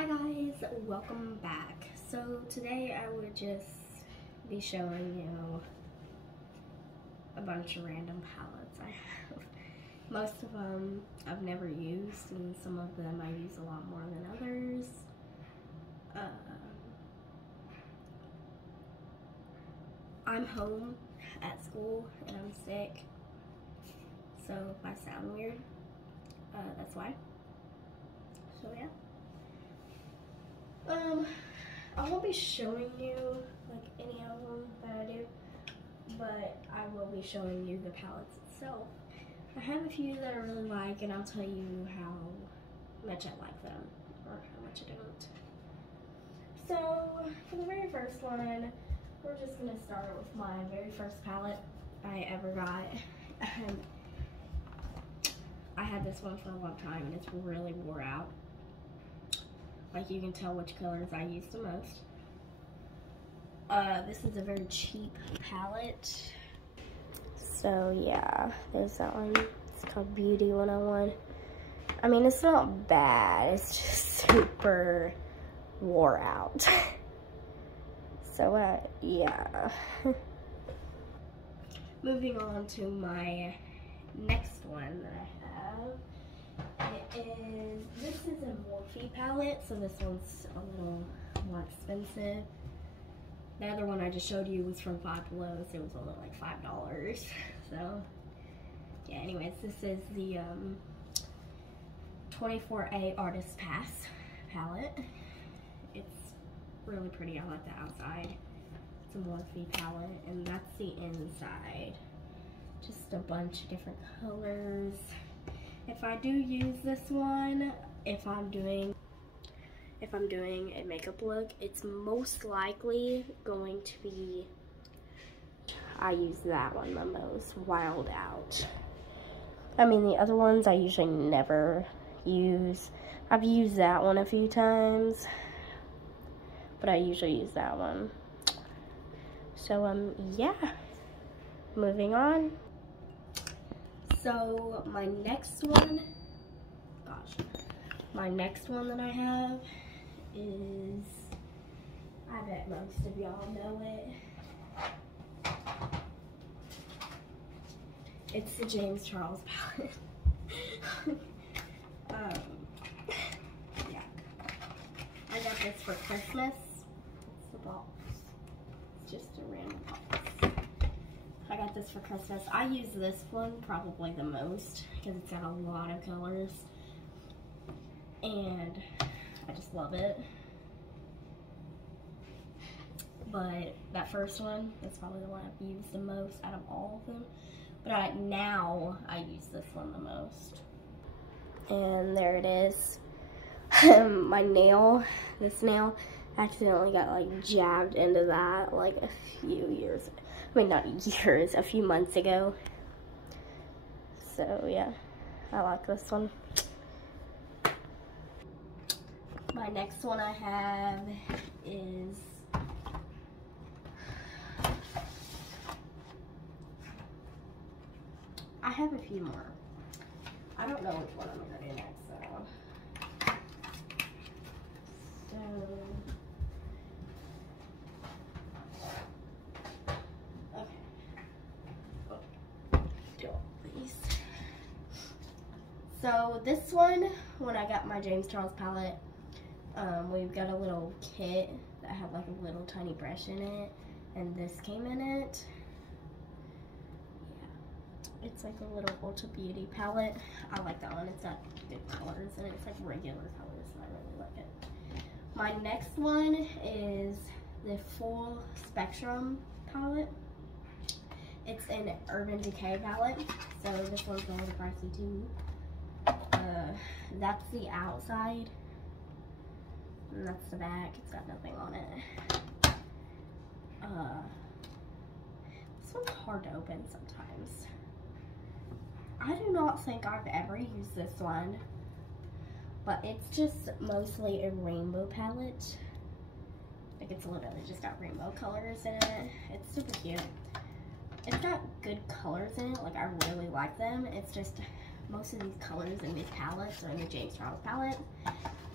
Hi guys, welcome back. So today I would just be showing you a bunch of random palettes I have. Most of them I've never used, and some of them I use a lot more than others. I'm home at school and I'm sick, so if I sound weird, that's why. So yeah. I won't be showing you like any of them that I do, but I will be showing you the palettes itself. I have a few that I really like, and I'll tell you how much I like them or how much I don't. So for the very first one, we're just gonna start with my very first palette I ever got. I had this one for a long time and it's really wore out. Like, you can tell which colors I use the most. This is a very cheap palette. So yeah, there's that one. It's called Beauty 101. I mean, it's not bad. It's just super wore out. So yeah. Moving on to my next one that I have. This is a Morphe palette, so this one's a little more expensive. The other one I just showed you was from Five Below, so it was only like $5. So yeah, anyways, this is the 24A Artist Pass palette. It's really pretty. I like the outside. It's a Morphe palette, and that's the inside. Just a bunch of different colors. If I do use this one, if I'm doing a makeup look, it's most likely going to be, I use that one the most, Wild Out. I mean, the other ones I usually never use. I've used that one a few times, but I usually use that one. So, yeah, moving on. So my next one that I have is, I bet most of y'all know it. It's the James Charles palette. Yeah. I got this for Christmas. It's the box. It's just a random box. I got this for Christmas. I use this one probably the most because it's got a lot of colors and I just love it. But that first one, that's probably the one I've used the most out of all of them. But now I use this one the most. And there it is. My nail, this nail, accidentally got like jabbed into that like a few years, I mean not years, a few months ago. So yeah, I like this one. My next one I have is I have a few more. I don't know which one I'm gonna do next, so So this one, when I got my James Charles palette, we've got a little kit that had like a little tiny brush in it, and this came in it. Yeah, it's like a little Ulta Beauty palette. I like that one. It's got good colors in it. It's like regular colors, and I really like it. My next one is the Full Spectrum palette. It's an Urban Decay palette, so this one's a little pricey too. That's the outside, and that's the back. It's got nothing on it. This one's hard to open sometimes. I do not think I've ever used this one, but it's just mostly a rainbow palette. Like, it's literally just got rainbow colors in it. It's super cute. It's got good colors in it. Like, I really like them. It's just most of these colors in these palettes are in the James Charles palette.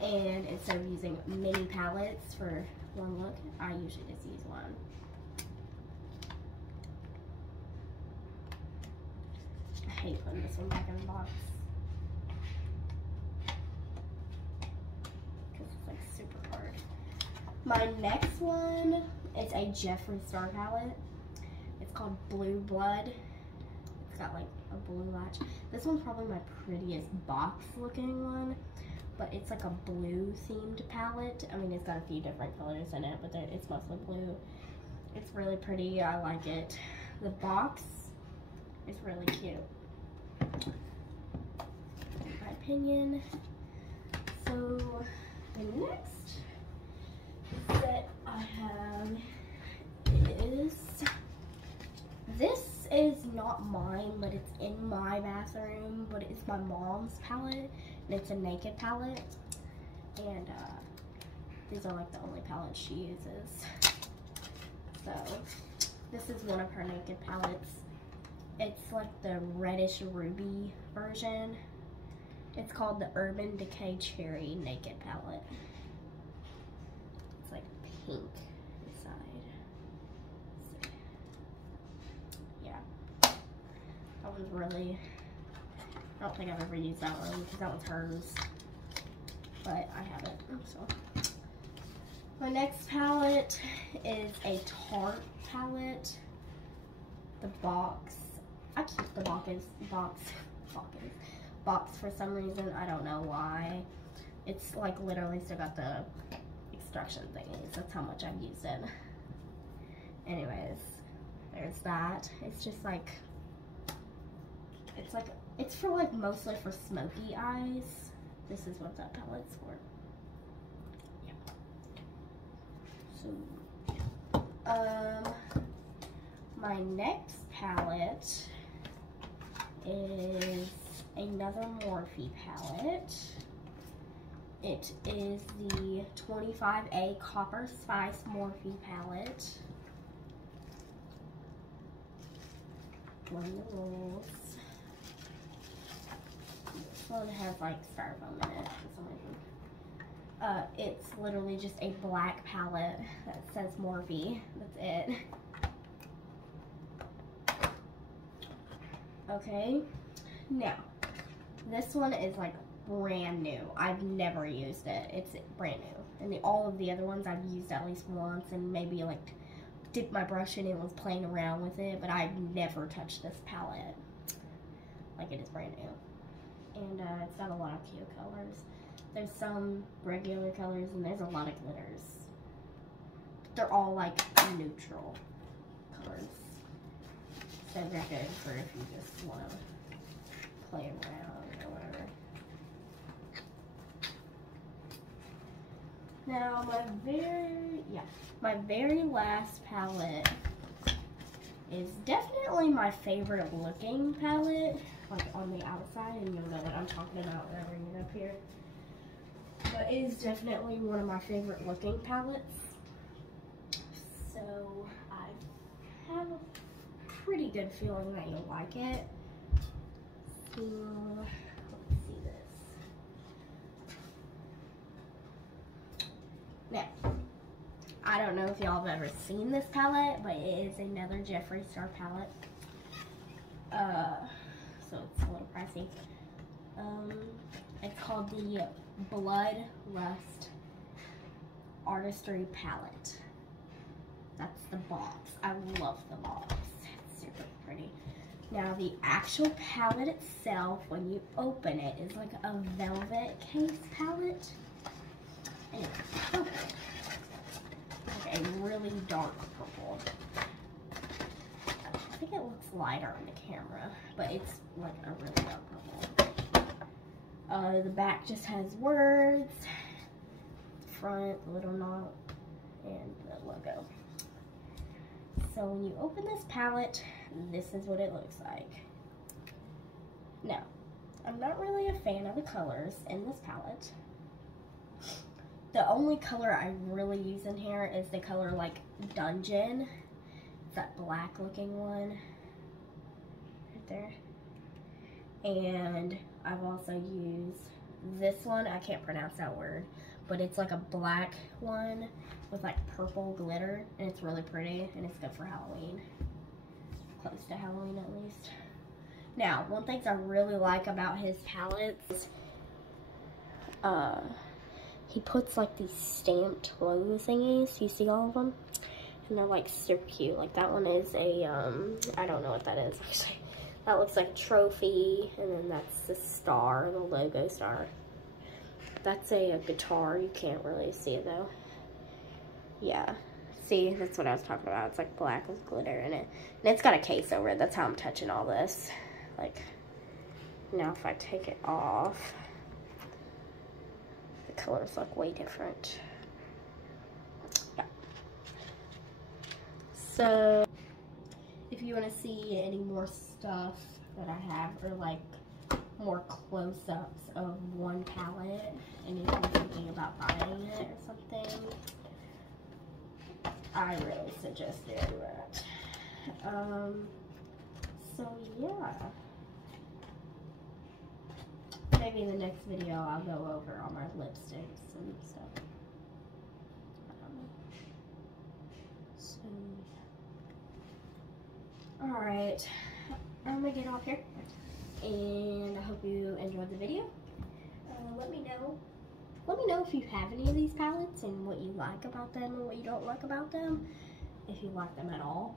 And instead of using mini palettes for one look, I usually just use one. I hate putting this one back in the box because it's like super hard. My next one is a Jeffree Star palette. It's called Blue Blood. It's got like a blue latch. This one's probably my prettiest box looking one, but it's like a blue themed palette. I mean, it's got a few different colors in it, but it's mostly blue. It's really pretty. I like it. The box is really cute, in my opinion. So the next set I have is, this is not mine, but it's in my bathroom, but it's my mom's palette, and it's a naked palette, and these are like the only palettes she uses. So this is one of her naked palettes. It's like the reddish ruby version. It's called the Urban Decay Cherry Naked Palette. It's like pink inside. So, yeah, that one's really, I don't think I've ever used that one because that one's hers, but I have it, so. My next palette is a Tarte palette. The box, I keep the box for some reason. I don't know why. It's like literally still got the instruction thingies. That's how much I've used it. Anyways, there's that. It's just like, it's for like mostly for smoky eyes. This is what that palette's for. Yeah. So, my next palette is another Morphe palette. It is the 25A Copper Spice Morphe palette. One of the rolls. This one has like styrofoam in it for some reason. It's literally just a black palette that says Morphe. That's it. Okay, now this one is like brand new. I've never used it. It's brand new. And all of the other ones I've used at least once and maybe like dipped my brush in it and was playing around with it, but I've never touched this palette. Like, it is brand new. And it's got a lot of cute colors. There's some regular colors and there's a lot of glitters. They're all like neutral colors. So they're good for if you just want to play around or whatever. Now my very last palette is definitely my favorite looking palette, like on the outside, and you'll know what I'm talking about whenever you get up here. But it is definitely one of my favorite looking palettes. So I have a pretty good feeling that you'll like it. So let's see this. Now, I don't know if y'all have ever seen this palette, but it is another Jeffree Star palette. So it's a little pricey. It's called the Bloodlust Artistry Palette. That's the box. I love the box. It's super pretty. Now the actual palette itself, when you open it, is like a velvet case palette. And it's purple. Like a really dark purple. I think it looks lighter on the camera, but it's like a really dark purple. The back just has words. The front, the little knot, and the logo. So when you open this palette, this is what it looks like. Now, I'm not really a fan of the colors in this palette. The only color I really use in here is the color like Dungeon. It's that black looking one right there. And I've also used this one, I can't pronounce that word, but it's like a black one with like purple glitter, and it's really pretty, and it's good for Halloween. Close to Halloween at least. Now, one thing I really like about his palettes, he puts like these stamped logo thingies. You see all of them? And they're like super cute. Like that one is a, I don't know what that is actually. That looks like a trophy, and then that's the star, the logo star. That's a guitar. You can't really see it though. Yeah. See, that's what I was talking about. It's like black with glitter in it. And it's got a case over it. That's how I'm touching all this. Like, now if I take it off, the colors look way different. Yeah. So, if you want to see any more stuff that I have, or like more close-ups of one palette, and if you're thinking about buying it or something, I really suggest doing that. So yeah. Maybe in the next video I'll go over all my lipsticks and stuff. So, alright. I'm gonna get off here. And I hope you enjoyed the video. Let me know. Let me know if you have any of these palettes and what you like about them and what you don't like about them. If you like them at all.